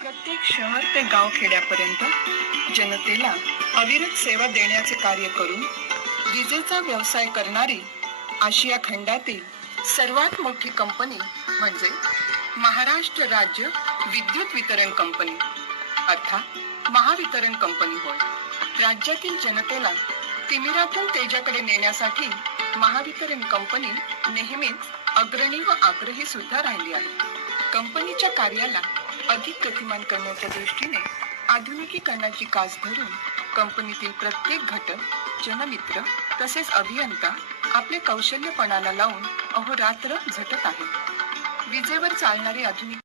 प्रत्येक शहर ते गाव खेड्यापर्यंत जनतेला अविरत सेवा देण्याचे कार्य करून विजेचा व्यवसाय करणारी आशिया खंडातील सर्वात मोठी कंपनी म्हणजे महाराष्ट्र राज्य विद्युत वितरण कंपनी अर्थात महावितरण कंपनी होय. राज्यातील जनतेला तिमिरातून तेजाकडे नेण्यासाठी महावितरण कंपनी नेहमीच अग्रणी व आग्रही सुद्धा राहिली आहे. कंपनीच्या कार्याला अधिक गतिमान करण्याच्या दृष्टीने आधुनिकीकरणाची कास धरून कंपनीतील प्रत्येक घटक जनमित्र तसेच अभियंता आपले कौशल्यपणाला लावून अहोरात्र झटत आहेत. विजेवर चालणारे आधुनिक